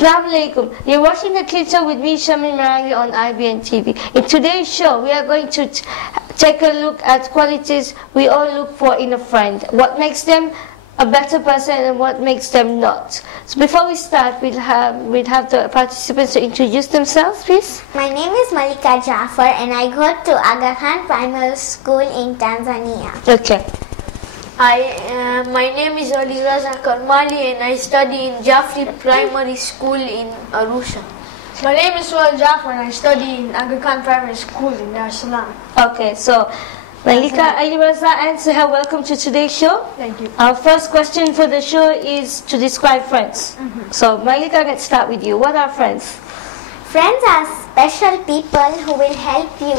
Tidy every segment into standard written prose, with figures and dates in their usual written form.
Assalamu alaikum. You're watching the Kids Show with me, Sharmeen Merali on IBN TV. In today's show, we are going to take a look at qualities we all look for in a friend. What makes them a better person and what makes them not. So before we start, we'll have the participants to introduce themselves, please. My name is Malika Jafar and I go to Aga Khan Primary School in Tanzania. Okay. Hi, my name is Ali Raza Karmali and I study in Jaffrey Primary School in Arusha. My name is Sual Jafar and I study in Aga Khan Primary School in Dar es Salaam. Okay, so Malika, Ali Raza and Suhail, welcome to today's show. Thank you. Our first question for the show is to describe friends. So Malika, let's start with you. What are friends? Friends are special people who will help you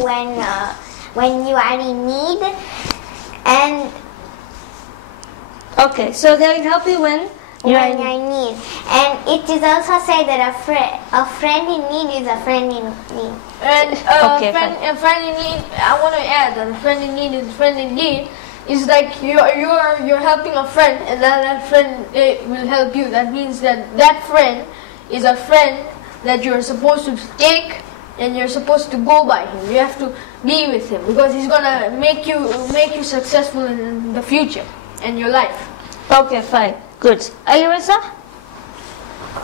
when you are in need, and okay, so they will help you when you're in need. And it is also said that a friend in need is a friend in need. And Okay, a friend in need, I want to add that a friend in need is a friend in need. Is like you're helping a friend, and that friend will help you. That means that friend is a friend that you're supposed to take and you're supposed to go by him. You have to be with him because he's gonna make you successful in the future and your life. Okay, fine. Good. Ali Raza?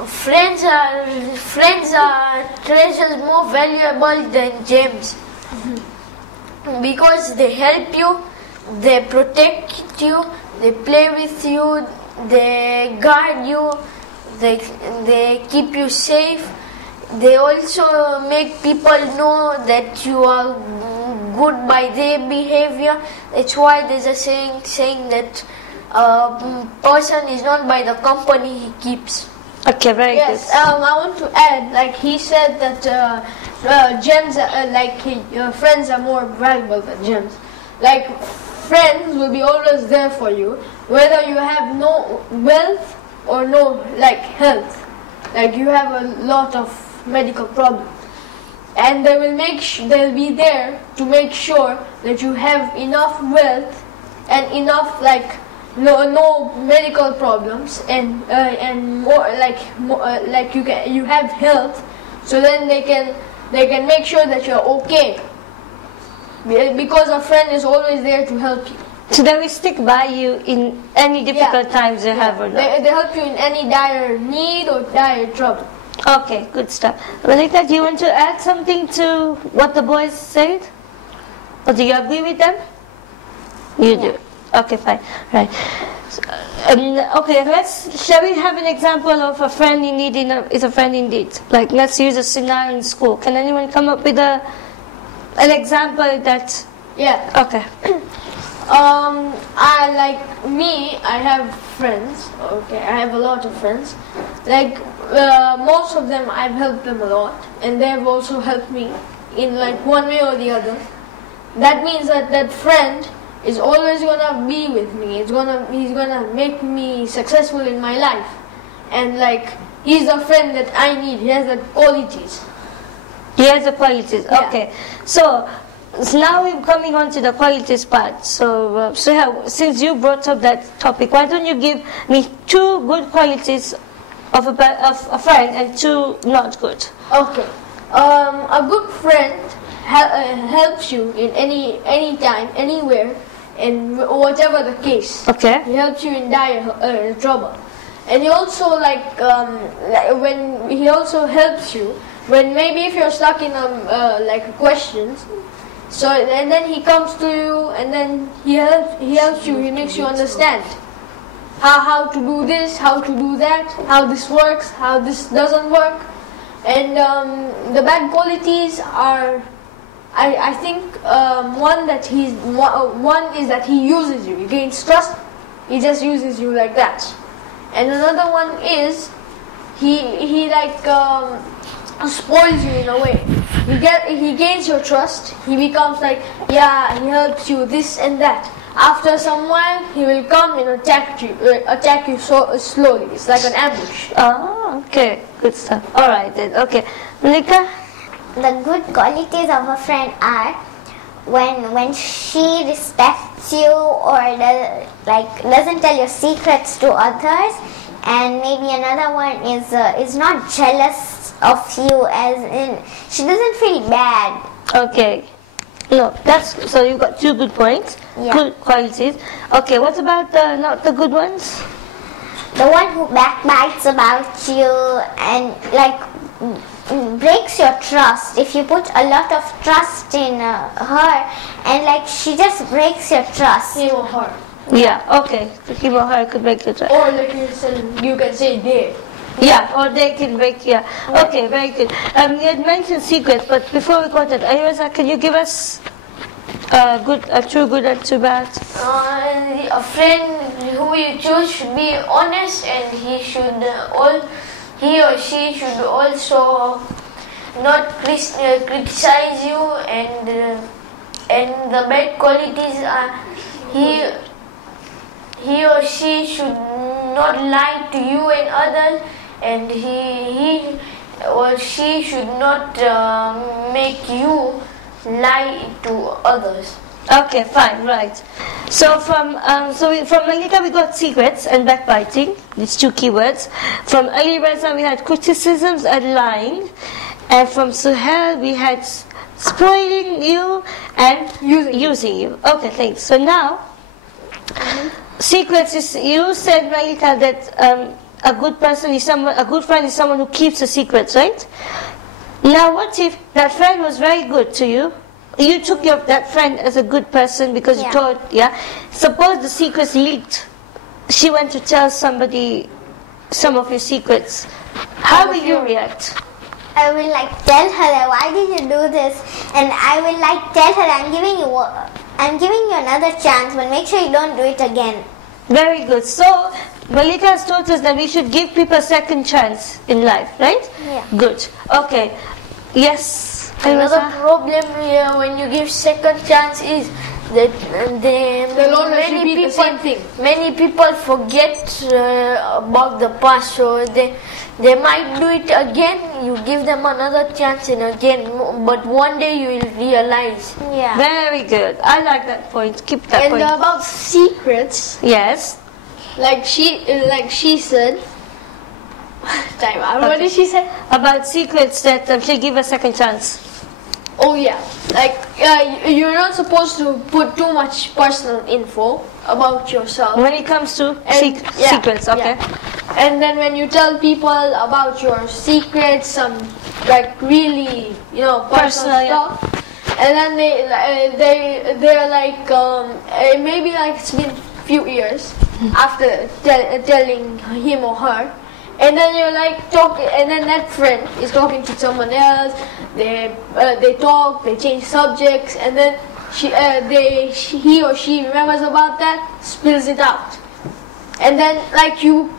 Friends are treasures more valuable than gems because they help you, they protect you, they play with you, they guide you, they keep you safe. They also make people know that you are good by their behavior. That's why there's a saying that a person is not by the company he keeps. Okay, very Yes, good. I want to add, like he said that gems, friends are more valuable than gems. Like friends will be always there for you, whether you have no wealth or no health. Like you have a lot of medical problems, and they will they'll be there to make sure that you have enough wealth and enough no medical problems and more you have health, so then they can make sure that you're okay, because a friend is always there to help you. So they will stick by you in any difficult times you have or not. They help you in any dire need or dire trouble. Okay, good stuff. Malika, do you want to add something to what the boys said? Or do you agree with them? You do. Okay, fine. Right. So, okay, shall we have an example of a friend in need is a friend indeed? Like, let's use a scenario in school. Can anyone come up with an example that... Yeah. Okay. I have friends. Okay, I have a lot of friends. Most of them, I've helped them a lot, and they've also helped me in one way or the other. That means that friend is always gonna be with me. He's gonna make me successful in my life, and he's the friend that I need. He has the qualities. He has the qualities. Yeah. Okay. So now we're coming on to the qualities part. So, since you brought up that topic, why don't you give me 2 good qualities of a friend and 2 not good? Okay. A good friend helps you in any time, anywhere, and whatever the case. Okay. He helps you in dire trouble, and he also when he also helps you when maybe if you're stuck in a questions. So and then he comes to you and then he helps you. He makes you understand how to do this, how to do that, how this works, how this doesn't work. And the bad qualities are, I think one is that he uses you. He gains trust. He just uses you like that. And another one is he spoils you in a way. He gains your trust. He becomes he helps you this and that. After some while, he will come and attack you so slowly. It's like an ambush. Oh, okay, good stuff. All right then. Okay, Malika. The good qualities of a friend are when she respects you or doesn't tell your secrets to others, and maybe another one is not jealous of you, as in she doesn't feel bad. Okay. No, that's so you got 2 good points. Yeah. Good qualities. Okay, what about the not the good ones? The one who backbites about you and like breaks your trust. If you put a lot of trust in her, and like she just breaks your trust. Him or her. Yeah, okay. So him or her could break the trust. Or like you can say they. Yeah, or they can break, yeah. Okay, very good. You had mentioned secrets, but before we got that, Ayurveda, can you give us a true good and too bad? A friend who you choose should be honest, and he or she should also not criticize you, and the bad qualities are he or she should not lie to you and others, and he or she should not make you lie to others. Okay, fine, right. So from Malika we got secrets and backbiting, these 2 keywords. From Ali Reza we had criticisms and lying, and from Suhail we had spoiling you and using you. Okay, thanks. So now, secrets is, you said, Malika, that a good person is a good friend is someone who keeps the secrets, right? Now, what if that friend was very good to you? You took that friend as a good person because you told, Suppose the secrets leaked. She went to tell somebody some of your secrets. How will you react? I will like tell her that why did you do this, and I will like tell her I'm giving you another chance, but make sure you don't do it again. Very good. So Malika has told us that we should give people a second chance in life, right? Yeah. Good. Okay. Yes. Another problem here when you give second chance is that They'll always repeat the same thing. Many people forget about the past, so they might do it again. You give them another chance and again, but one day you will realize. Yeah. Very good. I like that point. Keep that And point. about secrets, Yes. like she said. Time out. What did she say? About secrets that she give a second chance. Oh yeah, like you're not supposed to put too much personal info about yourself. When it comes to secrets, okay. Yeah. And then when you tell people about your secrets, some like really personal stuff, and then they're like maybe like it's been a few years after telling him or her. And then you're like and then that friend is talking to someone else. They talk, they change subjects, and then he or she remembers about that, spills it out, and then you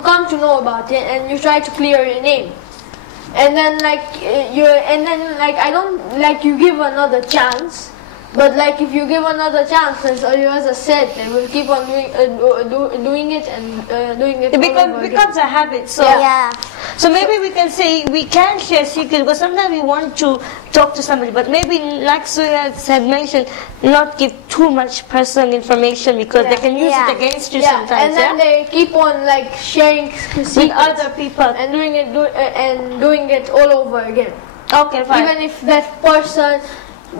come to know about it, and you try to clear your name, and then I don't like you give another chance. But like if you give another chance, as Ayurveda said, they will keep on doing it and doing it. It becomes a habit. So So maybe we can say we can share secrets because sometimes we want to talk to somebody, but maybe like Surya had mentioned, not give too much personal information because they can use it against you sometimes. And then they keep on like sharing secrets with other people and doing it all over again. Okay, fine. Even if that person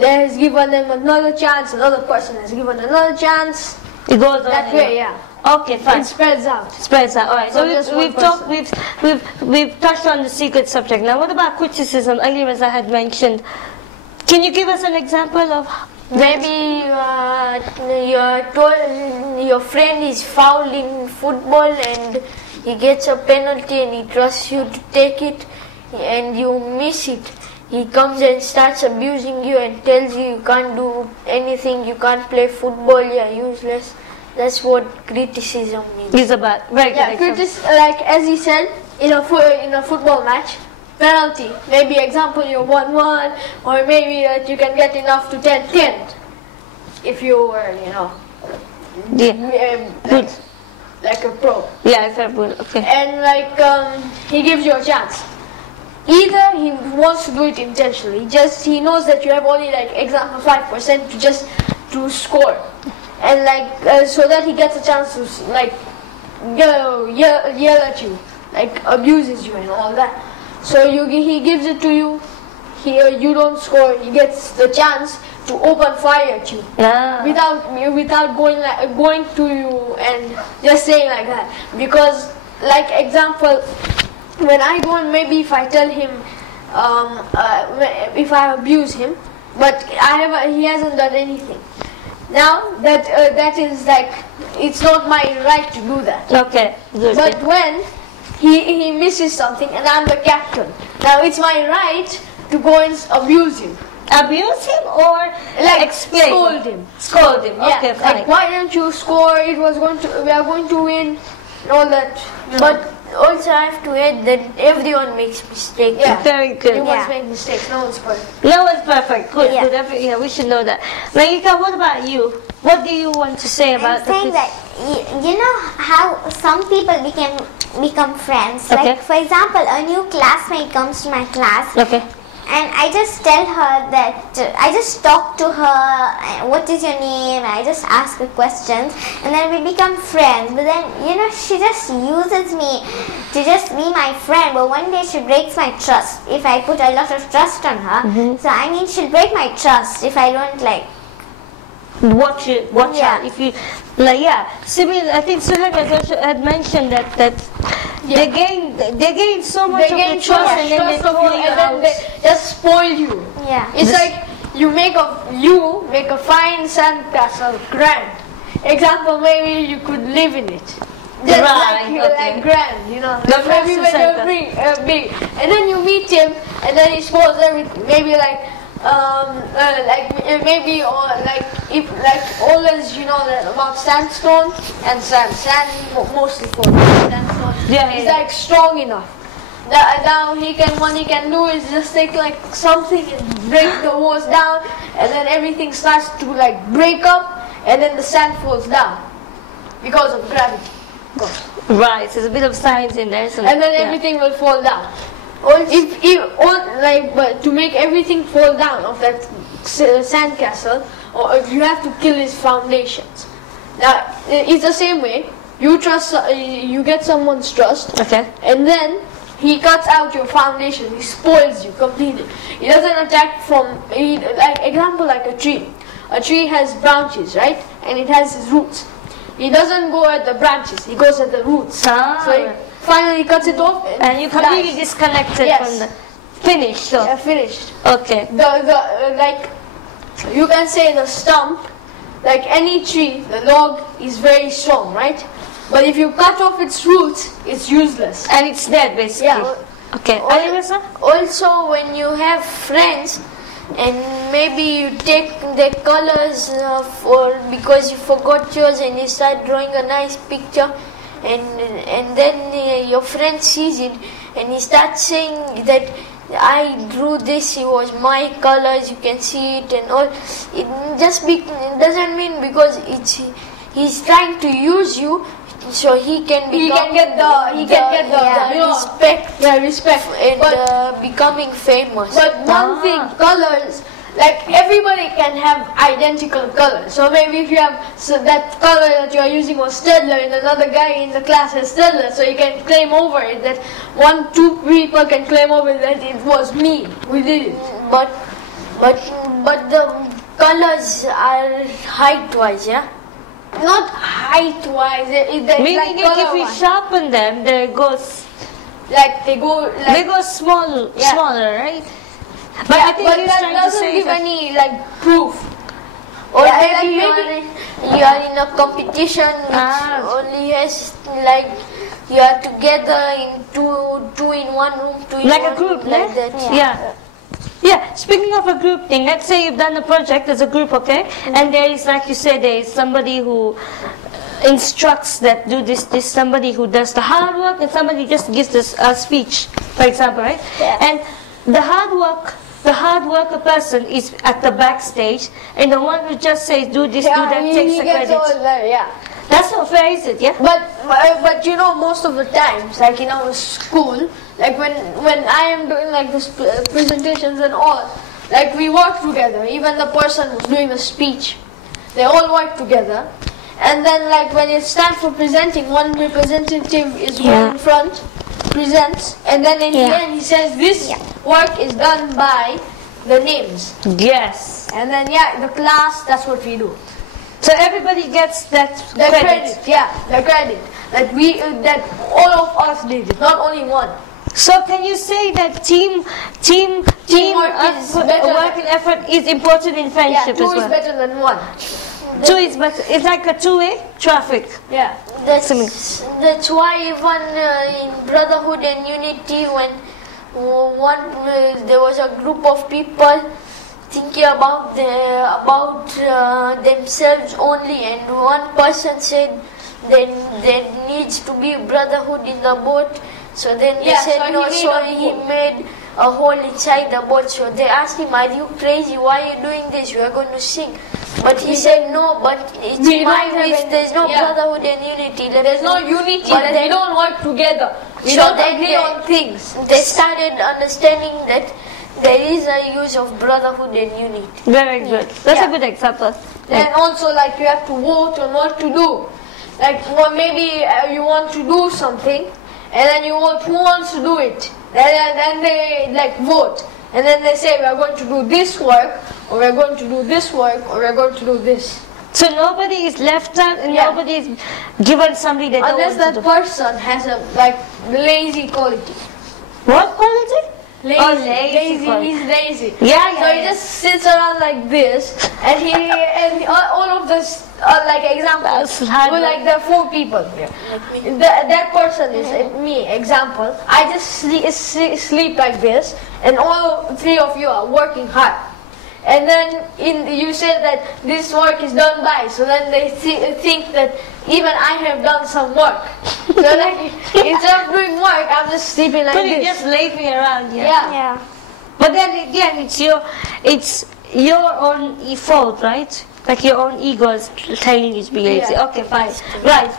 has given them another chance, another person has given another chance. It goes on that way, yeah. Okay, fine. It spreads out. Spreads out. All right. So we've touched on the secret subject. Now, what about criticism? Ali Reza had mentioned. Can you give us an example of? Maybe your friend is foul in football and he gets a penalty and he trusts you to take it and you miss it. He comes and starts abusing you and tells you can't do anything, you can't play football, you're useless. That's what criticism means. Is about very good. Like as he said, in a football match, penalty. Maybe example you're 1-1, or maybe that you can get enough to 10-10 if you were, like a pro. Yeah, if I'm okay. And he gives you a chance. Either he wants to do it intentionally, he knows that you have only example 5% to score, and like so that he gets a chance to like yell at you, like abuses you and all that. So he gives it to you. You don't score. He gets the chance to open fire at you without going to you and just saying like that. Because, like example, when I go and maybe if I tell him, if I abuse him, but he hasn't done anything. Now that is like, it's not my right to do that. Okay. Good. But when he misses something and I'm the captain, now it's my right to go and abuse him. Abuse him or Like explain? scold him. Scold him. Yeah, Okay, fine. like why don't you score? We are going to win, and all that. But also I have to add that everyone makes mistakes. Yeah. Very good. You must make mistakes. No one's perfect. No one's perfect. Good. Yeah. Good. Yeah, we should know that. Malika, what about you? What do you want to say about I'm saying that you know how some people become friends. Okay. Like for example, a new classmate comes to my class. Okay. And I just tell her that, I just talk to her, what is your name, I just ask her questions, and then we become friends. But then, you know, she just uses me to just be my friend, but one day she breaks my trust if I put a lot of trust on her. So I mean, she'll break my trust if I don't like. Watch Yeah. out. If you like, yeah. Sibyl, I think Suhail had mentioned that they gain so much of the trust and then they throw you and out. then they just spoil you. Yeah. It's like you make a fine sandcastle grand. Example, maybe you could live in it. Just Right, like grand, you know. The Maybe when master you're big, and then you meet him, and then he spoils everything. Maybe maybe or like if like always, you know, that about sandstone and sand mostly for sandstone. Yeah, He's yeah. like strong enough. Now what he can do is just take like something and break the walls down, and then everything starts to like break up, and then the sand falls down because of gravity. Of course. Right, so there's a bit of science in there. So And then yeah. everything will fall down. But to make everything fall down of that sandcastle, or you have to kill his foundations. Now it's the same way. You get someone's trust, Okay. and then he cuts out your foundation. He spoils you completely. He doesn't attack like example, like a tree. A tree has branches, right? And it has its roots. He doesn't go at the branches. He goes at the roots. Ah. So he finally cuts it off, And you completely dies. disconnected Yes. from the finished. So Yeah, finished. okay. Like you can say the stump, like any tree, the log is very strong, right? But if you cut off its roots, it's useless. And it's dead basically. Yeah. Okay. Al- Anissa? Also, when you have friends and maybe you take the colors because you forgot yours and you start drawing a nice picture, and then your friend sees it and he starts saying that I drew this, it was my colors, you can see it and all. It doesn't mean because he's trying to use you, so he can get the respect and becoming famous. But one thing, colors, like everybody can have identical colors. So maybe if you have that color that you are using was Stedler, and another guy in the class has Stedler, so you can claim over it that 2 people can claim over that it was me. We did it. But the colors are height-wise, yeah. Not height-wise. Meaning Like if you color-wise. sharpen them, they go Like smaller, right? But yeah, I think but he's that trying to doesn't say give that any like proof. Or Yeah, maybe, like you are in a competition which only has like you are together in two in one room, two in like one a group, room, like yeah? that. Yeah. Speaking of a group thing, let's say you've done a project as a group, okay? And there is, like you said, there is somebody who instructs that do this, somebody who does the hard work, and somebody just gives this speech, for example, right? Yeah. And the hard worker person is at the backstage, and the one who just says do this, do that, takes he the gets all credit. there, yeah. That's not fair, is it? Yeah. But you know, most of the times, like in our school, like when I am doing like this presentations and all, like we work together. Even the person who's doing the speech, They all work together. And then like when it's time for presenting, one representative is going in front, presents, and then in the end he says this work is done by the names. Yes. And then the class, that's what we do. So everybody gets that The credit. the credit that all of us did it, not only one. So can you say that teamwork is better work and effort is important in friendship two as well? is better than one. Two is better. It's like a two-way traffic. Yeah. That's why even in brotherhood and unity, when there was a group of people thinking about themselves only, and one person said there needs to be brotherhood in the boat. So then they said no, so he made a hole inside the boat. So they asked him, "Are you crazy? Why are you doing this? We are going to sink." But he said, "No, but it's my wish. There's no brotherhood and unity. There's no unity. But we don't work together. We don't agree on things." They started understanding that there is a use of brotherhood and unity. Very good. That's a good example. And also, like, you have to vote on what to do. Like, maybe you want to do something, and then you vote who wants to do it. And then they like vote, and then they say we are going to do this work, or we are going to do this work, or we are going to do this. So nobody is left out, and nobody is given something they don't Unless want that to do. person has a like lazy quality. What quality? Lazy. Oh, lazy quality. He's lazy. Yeah. So he just sits around like this, and all of this like examples. Like there are 4 people here. That person is me. Example. I just sleep like this, and all 3 of you are working hard. And then you said that this work is done by, so then they think that even I have done some work. So like instead of doing work, I'm just sleeping like But this. you're just sleeping around, Yeah. But then again, it's your own fault, right? Like your own ego is telling you to be lazy. Yeah. Okay, fine. Right.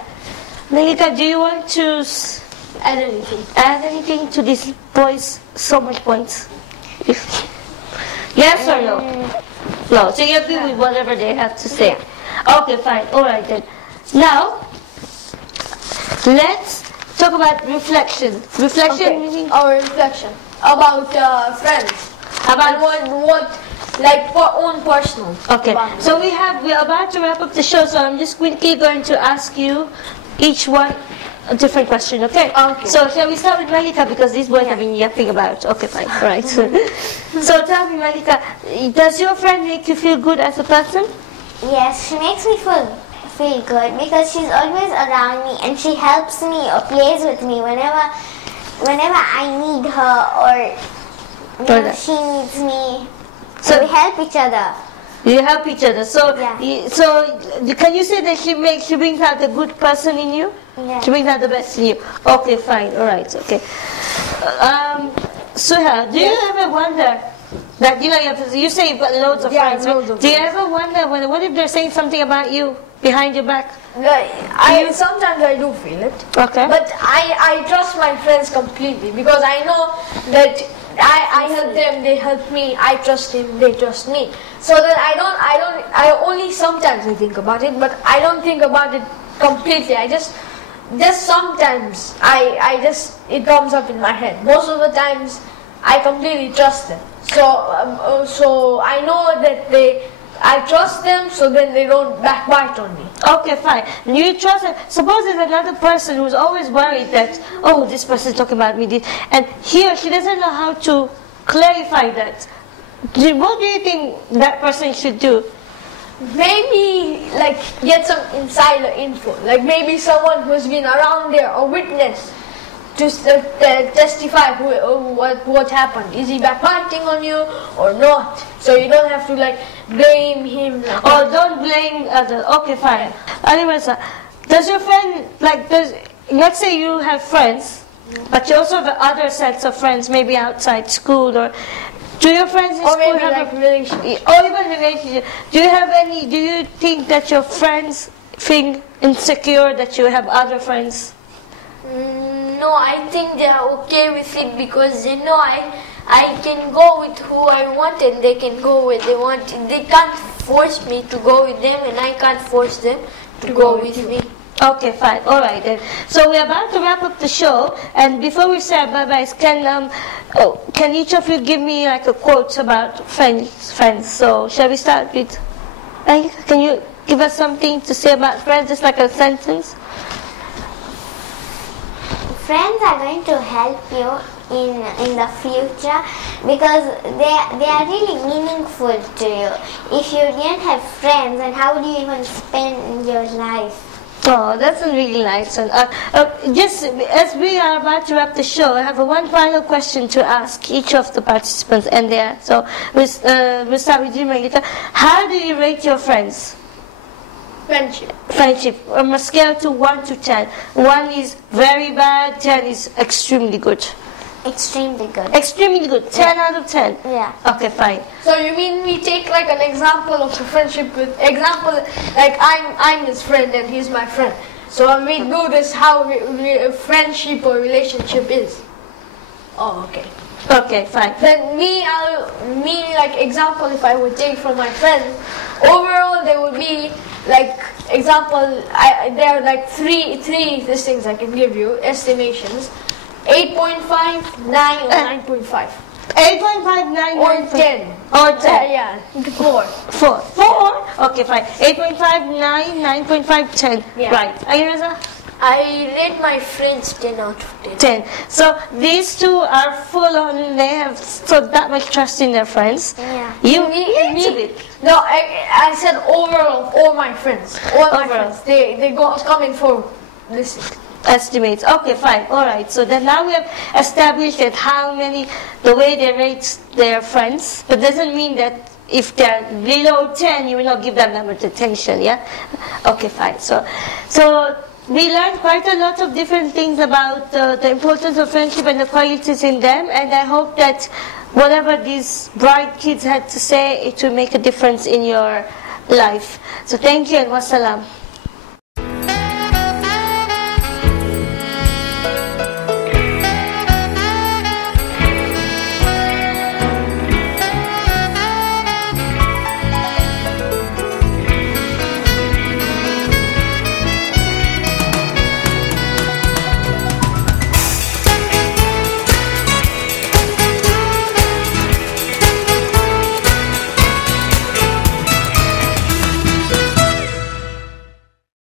Nalika, do you want to Add anything? to these boys so much points? Yes or no? No. So you agree with whatever they have to say. Okay, fine. All right then. Now, let's talk about reflection. Reflection meaning Our reflection about friends. about What like for own personal. Okay, about so we're about to wrap up the show, so I'm just quickly going to ask you each one a different question, okay? Okay. So shall we start with Malika, because these boys have been yapping about. Okay, fine, all right. So tell me, Malika, does your friend make you feel good as a person? Yes, she makes me feel good because she's always around me and she helps me or plays with me whenever I need her or she needs me. So we help each other. You help each other. So, Yeah. Can you say that she brings out the good person in you? Yeah. She brings out the best in you. Okay, fine. All right. Okay. Suha, do you ever wonder that you say you've got loads of friends? loads of Do you ever wonder what if they're saying something about you behind your back? Sometimes I do feel it. Okay. But I trust my friends completely because I know that I help them, they help me. I trust him, they trust me. So that I only sometimes I think about it, but I don't think about it completely. I just sometimes it comes up in my head. Most of the times I completely trust them. So I know that I trust them, so then they don't backbite on me. Okay, fine. You trust them. Suppose there's another person who's always worried that, oh, this person's talking about me, and he or she doesn't know how to clarify that. What do you think that person should do? Maybe like get some insider info, like maybe someone who's been around there or witness to testify what happened. Is he backbiting on you or not? So you don't have to like blame him. Oh, don't blame others. Okay, fine. Anyways, does your friend let's say you have friends, but you also have other sets of friends, maybe outside school, or do your friends in Or school maybe have like relationship. or even relationship? Do you think that your friends feel insecure that you have other friends? No, I think they are okay with it because they know I can go with who I want and they can go where they want. They can't force me to go with them, and I can't force them to go with me. Okay, fine. All right then. So we're about to wrap up the show, and before we say bye-bye, can each of you give me like a quote about friends? So shall we start with? Can you give us something to say about friends, just like a sentence? Friends are going to help you in the future because they are really meaningful to you. If you didn't have friends, then how would you even spend your life? Oh, that's a really nice one. Just as we are about to wrap the show, I have one final question to ask each of the participants, and there. So we'll start with you, Margarita. How do you rate your friends? Friendship. On a scale to 1 to 10. 1 is very bad, 10 is extremely good. Extremely good. Extremely good. 10 out of 10. Yeah. Okay, fine. So you mean we take like an example of a friendship with like I'm his friend and he's my friend. So when we do this, how friendship or relationship is. Oh, okay. Okay, fine. Then like example, if I would take from my friends, overall there would be like example. There are like three these things I can give you estimations. 8.5, 9, or 9.5. 8.5, 9, or 9, 10. Or 10. Yeah, 4. 4? Okay, fine. 8.5, 9, 9.5, 10. Yeah. Right. Ayuraza? I rate my friends 10 out of 10. 10. So these two are full on, they have so that much trust in their friends. Yeah. You need it. No, I said overall, all my friends. All my friends. They come in for this. Estimates. Okay, fine. All right. So then now we have established that the way they rate their friends, but doesn't mean that if they're below 10, you will not give them that much attention. Yeah. Okay, fine. So we learned quite a lot of different things about the importance of friendship and the qualities in them, and I hope that whatever these bright kids had to say, it will make a difference in your life. So thank you and wassalam.